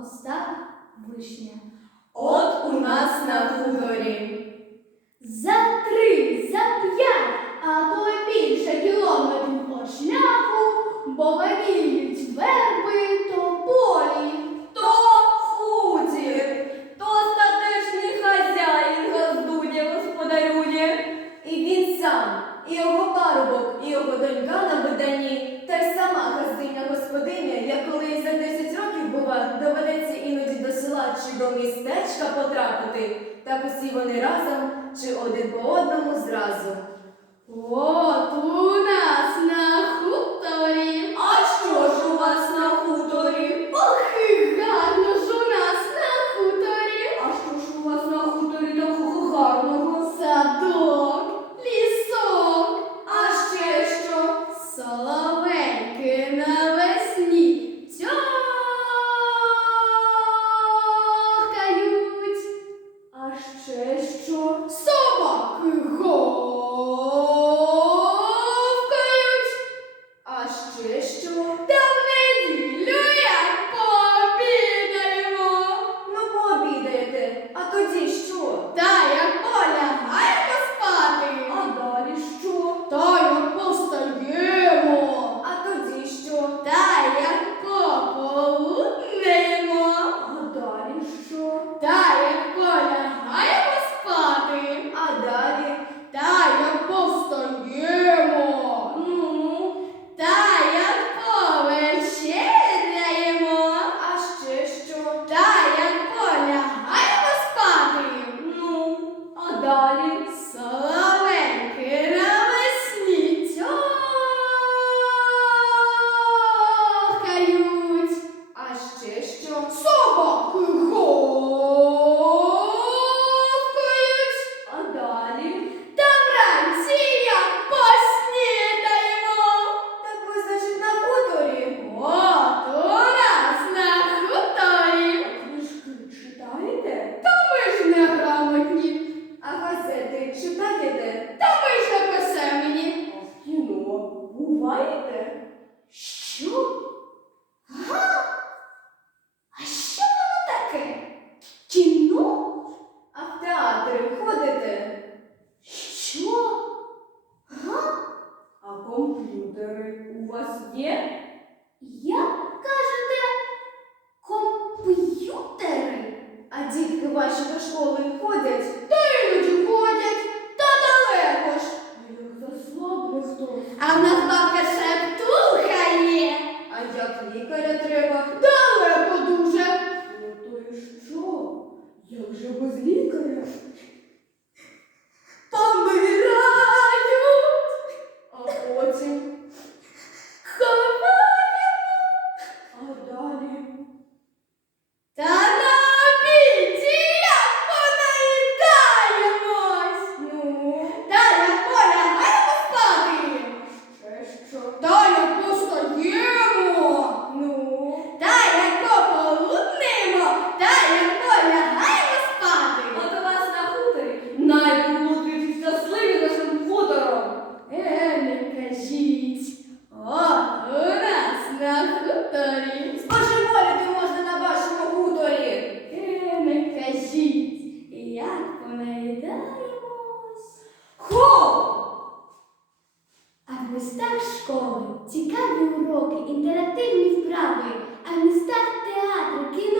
Остап Вишня. От у нас на хуторі. За три, за п'ять, а то й більше кілометрів по шляху, бо вагіють верби тополі. То хутір, то статечний хазяїн газдує, господарює. І він сам, і його парубок, і його донька на виданні, та й сама газдиня господиня, як коли за 10 років, доведеться іноді до села чи до містечка потрапити, так усі вони разом чи один по одному зразу. От That а вас є? Як кажете, комп'ютери? А дітки ваші до школи ходять? Та іноді ходять, та далеко ж. Ну, як заслабли хто? А в нас бабка шептуха є. А як лікаря треба? Далеко. Hallelujah. школи, цікаві уроки, інтерактивні вправи, а в містах театри, кіно.